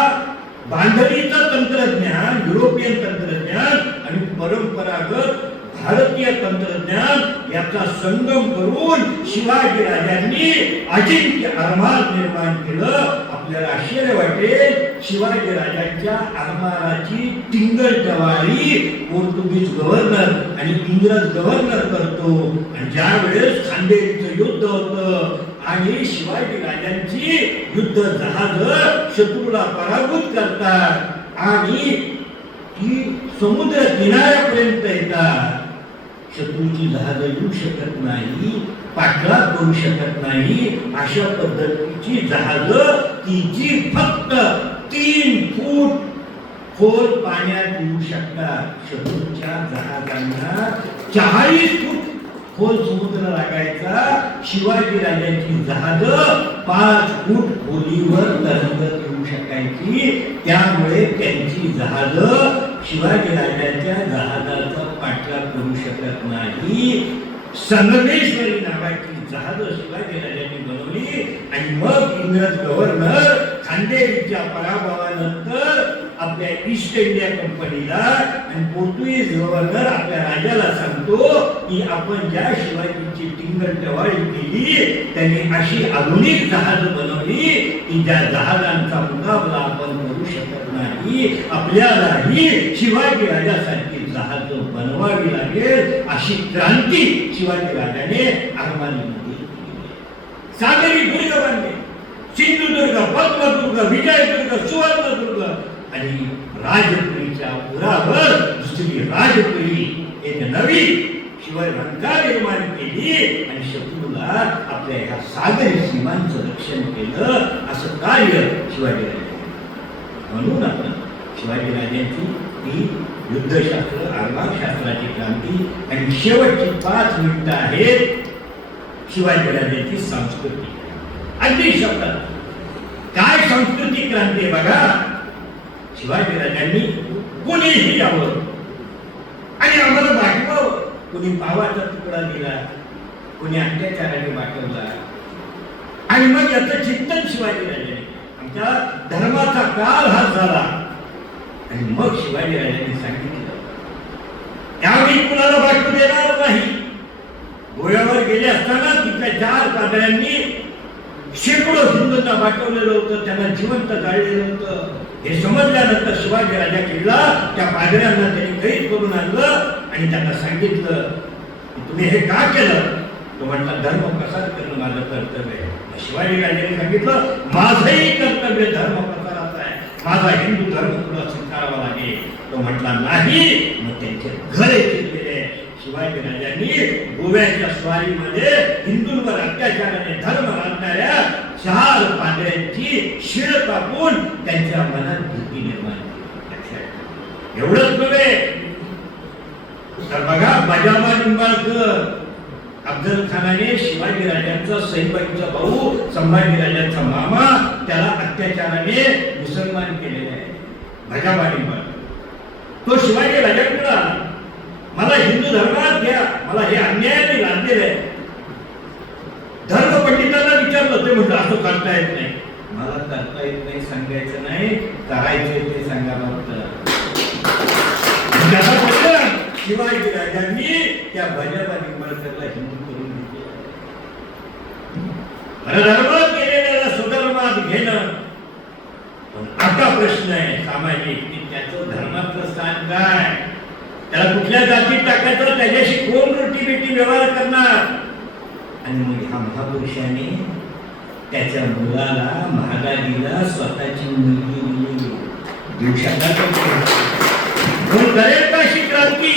बांधणीचं तंत्रज्ञान, युरोपियन तंत्रज्ञान आणि परंपरागत भारतीय तंत्रज्ञान याचा संगम करून शिवाजी राजांनी अजिंक्य आरमार निर्माण केलं. आपल्याला आश्चर्य वाटेल, शिवाजी राजांच्या आरमाराची टिंगल-टवाळी पोर्तुगीज गव्हर्नर आणि इंग्रज गव्हर्नर करतो. आणि ज्या वेळेस खांदेरीचं युद्ध होतं आणि शिवाजी राजांची युद्ध जहाज शत्रूला पराभूत करतात आणि ती समुद्र किनाऱ्यापर्यंत येतात. शत्रूची जहाज येऊ शकत नाही, पाठलाग करू शकत नाही. अशा पद्धतीची जहाज ती जी फक्त 3 फूट खोल पाण्यात येऊ शकतात. शत्रूच्या जहाजांना 40 फूट खोल समुद्र लागायचा. शिवाजी राजांची जहाज 5 फूट खोलीवर तरंगत येऊ शकायची. त्यामुळे त्यांची जहाज शिवाजी राजांच्या जहाजाचा पाठलाग करू शकत नाही. संगमेश्वरी नावाची जहाज शिवाजी राजांनी बनवली आणि मग इंग्रज गव्हर्नर खांदेरीच्या पराभवानंतर आपल्या ईस्ट इंडिया कंपनीला आणि पोर्तुगीज गव्हर्नर आपल्या राजाला सांगतो की आपण ज्या शिवाजीची टिंगल-टवाळी केली त्यांनी अशी आधुनिक जहाज बनवली की ज्या जहाजांचा मुकाबला आपण करू शकत नाही. आपल्यालाही शिवाजी राजासारखी जहाज बनवावी लागेल. अशी क्रांती शिवाजी राजाने आरमारीमध्ये केली. सागरी दुर्ग बांधले. सिंधुदुर्ग, पद्मदुर्ग, विजयदुर्ग, सुवर्णदुर्ग आणि राजपुरीच्या पुरावर दुसरी राजपुरी एक नवी शिवलंका निर्माण केली आणि शत्रूला आपल्या ह्या सागरी सीमांचं रक्षण केलं. असं कार्य शिवाजी राजांनी. म्हणून आपण शिवाजी राजांची ही युद्धशास्त्र, आरमारशास्त्राची क्रांती आणि शेवटची 5 मिनिटं आहेत शिवाजी राजांची सांस्कृतिक. अगदी शब्दात काय सांस्कृतिक क्रांती आहे बघा. शिवाजी राजांनी कोणीही यावं आणि आम्हाला वाटवावं. कोणी पावाचा तुकडा दिला, कोणी अत्याचाराने वाटवला आणि मग याचं चिंतन शिवाजी राजांनी. आमच्या धर्माचा काल हा झाला आणि मग शिवाजी राजांनी सांगितलं त्यावेळी कुणाला वाटू देणार नाही. गोव्यावर गेले असताना तिथल्या 4 पादऱ्यांनी शेकडो हिंदूंना वाटवलेलं होतं, त्यांना जिवंत जाळलेलं होतं. हे समजल्यानंतर शिवाजी राजा किल्ला त्या पादऱ्यांना त्यांनी कैद करून आणलं आणि त्यांना सांगितलं की तुम्ही हे का केलं? तो म्हटला धर्म प्रसार करणं माझं कर्तव्य आहे. शिवाजी राजाने सांगितलं माझंही कर्तव्य धर्म प्रसाराचं आहे, माझा हिंदू धर्म तुला स्वीकारावा लागेल. तो म्हटला नाही. मग त्यांचे घर केले. शिवाजी राजांनी गोव्याच्या स्वारीमध्ये हिंदूंवर अत्याचाराने धर्म बांधणाऱ्या 4 पादऱ्यांची शिळ कापून त्यांच्या मनात भीती निर्माण केली. एवढंच नव्हे तर बघा बजाबा निंबाळकर, अफजल खानाने शिवाजी राजांचा सईबाईंचा भाऊ, संभाजी राजांचा मामा, त्याला अत्याचाराने मुसलमान केलेले आहे. बजाबा निंबाळकर तो शिवाजी राजांकडे आला, मला हिंदू धर्मात घ्या, मला हे अन्यायाने लादलेलं आहे. धर्म पंडितांना विचारलं, ते म्हटलं असं करता येत नाही. मला करता येत नाही सांगायचं नाही, करायचं ते सांगा. शिवाजी राजांनी त्या बजाबा निंबाळकरला हिंदू करून घेतले. परधर्मात गेलेल्याला स्वधर्मात घेणं. पण आता प्रश्न आहे सामाजिक की त्याचं धर्माचं स्थान काय, त्याला कुठल्या जातीत टाकायचं, त्याच्याशी कोण रोटी व्यवहार करणार. आणि मग ह्या महापुरुषाने त्याच्या मुलाला महागारीला स्वतःची मुलगी दिली. कोण करेल का अशी क्रांती?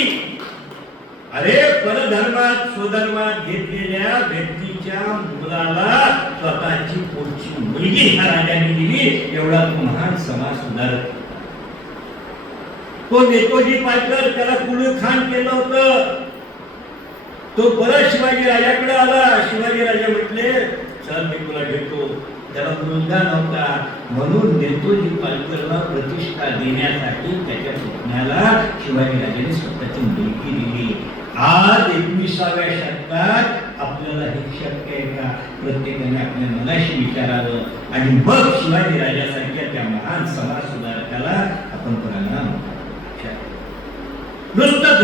अरे परधर्मात स्वधर्मात घेतलेल्या व्यक्तीच्या मुलाला स्वतःची पोटची मुलगी ह्या राजाने दिली. एवढा महान समाज सुधारक. तो नेतोजी पाटकर, त्याला कुळू खान केलं होतं. तो परत शिवाजी राजाकडे आला. शिवाजी राजा म्हटले चल मी तुला घेतो. त्याला मुलगा नव्हता म्हणून नेतोजी पाटकरला प्रतिष्ठा देण्यासाठी त्याच्या पुतण्याला शिवाजी राजाने स्वतःची मुलगी दिली. आज 21व्या शतकात आपल्याला हे शक्य आहे का? प्रत्येकाने आपल्या मनाशी विचारावं आणि मग शिवाजी राजासारख्या त्या महान समाज सुधारकाला आपण प्रणाम. नुसतं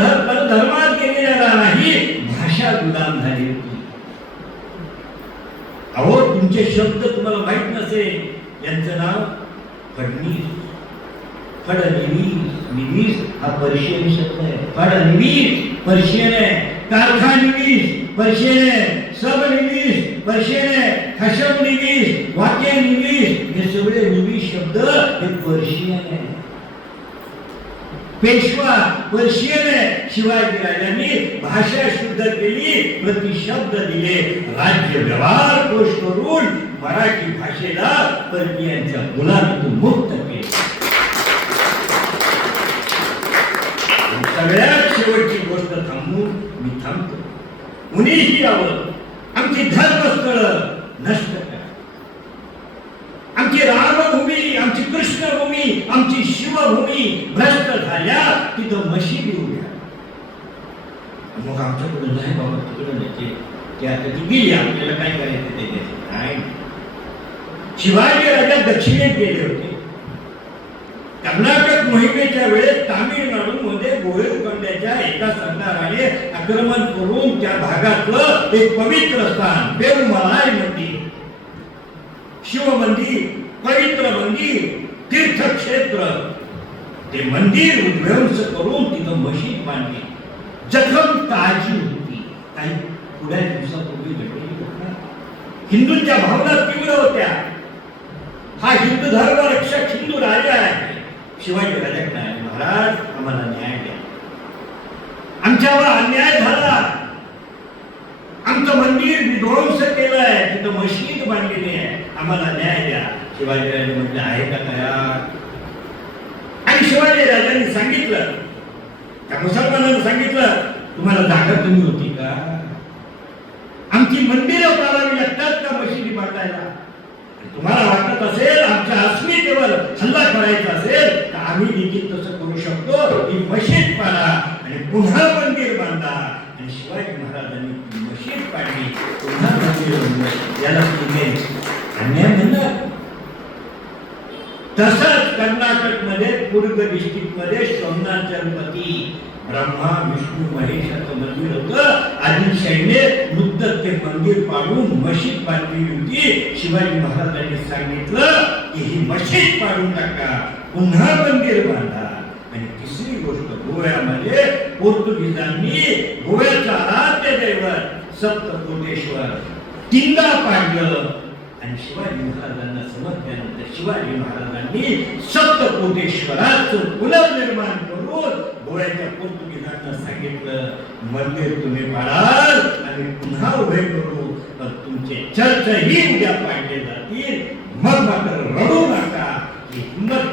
धर्मात गेलेला नाही, भाषा गुलाम झाली होती. अहो तुमचे शब्द तुम्हाला माहित नसेल. यांचं नाव फडणीस. फडणवीस हा पर्शियन शब्द आहे. फडणवीस पर्शियन आहे. कारखानिवीस पर्शियन आहे. सबनिवीस पर्शियन आहे. खशबनिवीस, वाक्यनिवीस, हे सगळे निवीस शब्द हे पर्शियन आहे. पेशवा पर्शियन आहे. शिवाजी राजांनी भाषा शुद्ध केली, प्रतिशब्द दिले, राज्य व्यवहार कोश करून मराठी भाषेला परकीयांच्या गुलामीतून मुक्त केले. सगळ्यात शेवटची गोष्ट थांबून मी थांबतो. कुणीही यावं, आमची धर्मस्थळ नष्ट करा. आमची रामभूमी, आमची कृष्णभूमी, आमची शिवभूमी भ्रष्ट झाल्या, तिथं मशिदी उभ्या. मग आमच्याकडे नाही बाबा, तिकडे नाही, ते आता ती गेली, आपल्याला काय करायचं ते नाही. शिवाजी राजा दक्षिणेत गेले होते. कर्नाटक मोहिमेच्या वेळेस तामिळनाडूमध्ये गोवळकोंड्याच्या एका सरदाराने आक्रमण करून त्या भागातलं एक पवित्र स्थान पेरुमलाई मंदिर, शिव मंदिर, पवित्र मंदिर, तीर्थक्षेत्र, ते मंदिर उद्ध्वंस करून तिथं मशीद बांधली. जखम ताजी होती. काही पुढ्या दिवसापूर्वी घडलेली घटना. हिंदूंच्या भावना तीव्र होत्या. हा हिंदू धर्म रक्षक हिंदू राजा आहे. शिवाजी राजाकडे आले, महाराज आम्हाला न्याय द्या, आमच्यावर अन्याय झाला, आमचं मंदिर विध्वंस केलंय, तिथं मशीद बांधलेली आहे, आम्हाला न्याय द्या. शिवाजी राजे म्हटले आहे का तयार? आणि शिवाजी राजांनी सांगितलं, त्या मुसलमानांनी सांगितलं, तुम्हाला जागा कमी होती का? आमची मंदिरं पाडावी लागतात का मशिदी बांधायला? तुम्हाला वाटत असेल आमच्या अस्मितेवर हल्ला करायचा असेल तर आम्ही देखील तसं करू शकतो. ही मशीद पाडा आणि पुन्हा मंदिर बांधा. आणि शिवाजी महाराजांनी मशीद पाडली, पुन्हा मंदिर बांधलं. याला तुम्ही अन्याय म्हणणार? तसंच कर्नाटक मध्ये कुर्ग डिस्ट्रिक्ट मध्ये सोमनाथ चरपती ब्रह्मा विष्णू महेशाचं मंदिर होतं. आदिलशाहीने नुकतंच ते मंदिर पाडून मशीद बांधली होती. शिवाजी महाराजांनी सांगितलं की ही मशीद पाडून टाका, पुन्हा मंदिर बांधा. आणि तिसरी गोष्ट, गोव्यामध्ये पोर्तुगीजांनी गोव्याचा आराध्य दैवत सप्तकोटेश्वर तीनदा पाडलं. आणि शिवाजी महाराजांना समजल्यानंतर शिवाजी महाराजांनी सप्तकोटेश्वराचं पुनर्निर्माण करून गोव्याच्या पोर्तुगीजांना सांगितलं, मंदिर तुम्ही पाडाल आणि पुन्हा उभे करू, तर तुमचे चर्चही उद्या पाडले जातील, मग मात्र रडू नका. ही हिंमत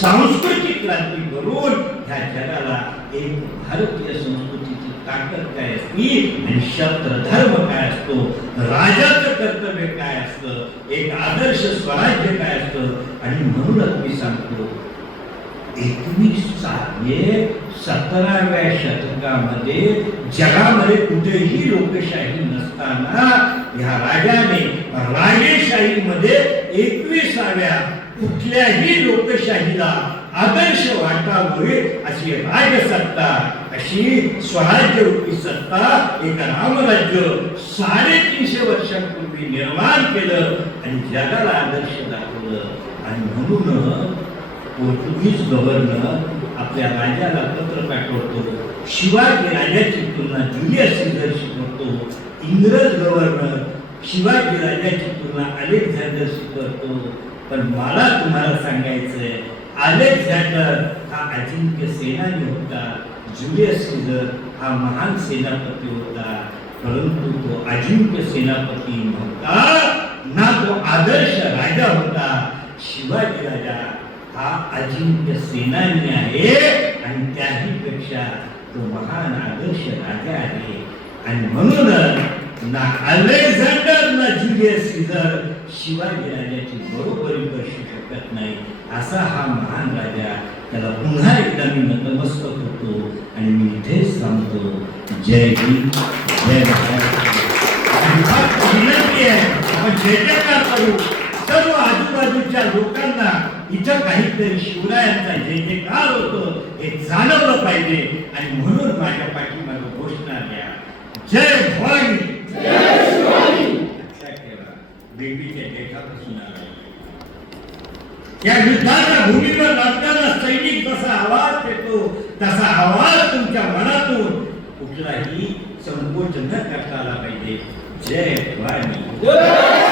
सांस्कृतिक क्रांती करून ह्या जगाला एक भारतीय संस्कृतीची ताकद काय असती आणि शस्त्र धर्म काय असतो, राजाचं कर्तव्य काय असतं, एक आदर्श स्वराज्य काय असतं. आणि म्हणूनच मी सांगतो, 17व्या शतकामध्ये जगामध्ये कुठेही लोकशाही नसताना ह्या राजाने राजेशाहीमध्ये 21व्या कुठल्याही लोकशाहीला आदर्श वाटावे अशी राजसत्ता, अशी स्वराज्यरूपी सत्ता, एक रामराज्य 350 वर्षांपूर्वी निर्माण केलं आणि जगाला आदर्श दाखवलं. आणि म्हणून पोर्तुगीज गव्हर्नर आपल्या राजाला पत्र पाठवतो, शिवाजी राजाची तुलना जुलियस सीझरशी करतो. इंग्रज गव्हर्नर शिवाजी राजाची तुलना अलेक्झांडरशी करतो. पण मला तुम्हाला सांगायचंय, अलेक्झांडर हा अजिंक्य सेनानी होता, जुलियस सीझर हा महान सेनापती होता. परंतु तो अजिंक्य सेनापती नव्हता ना, तो आदर्श राजा होता. शिवाजी राजा हा अजिंक्य सेनानी आहे आणि त्याही पेक्षा तो महान आदर्श राजा आहे. आणि म्हणून ना अलेक्झांडर ना जुलियस सीझर शिवाजी राजाची बरोबरी करू शकत नाही. असा हा महान राजा, त्याला पुन्हा एकदा मी नतमस्तक होतो आणि मी इथेच थांबतो. जय हिंद, जय महाराष्ट्र. विनंती आहे, आपण जय जयकार करू. सर्व आजूबाजूच्या लोकांना इथं काहीतरी शिवरायांचा जय जयकार होतो हे जाणवलं पाहिजे. आणि म्हणून माझ्या पाठीमागे घोषणा द्या, जय भवानी, जय शिवाजी. लक्षात ठेवा, बेबीच्या देठापासून आला. या युद्धाच्या भूमीवर लढताना सैनिक जसा आवाज देतो तसा आवाज तुमच्या मनातून कुठलाही संकोच न करता आला पाहिजे. जय भवानी.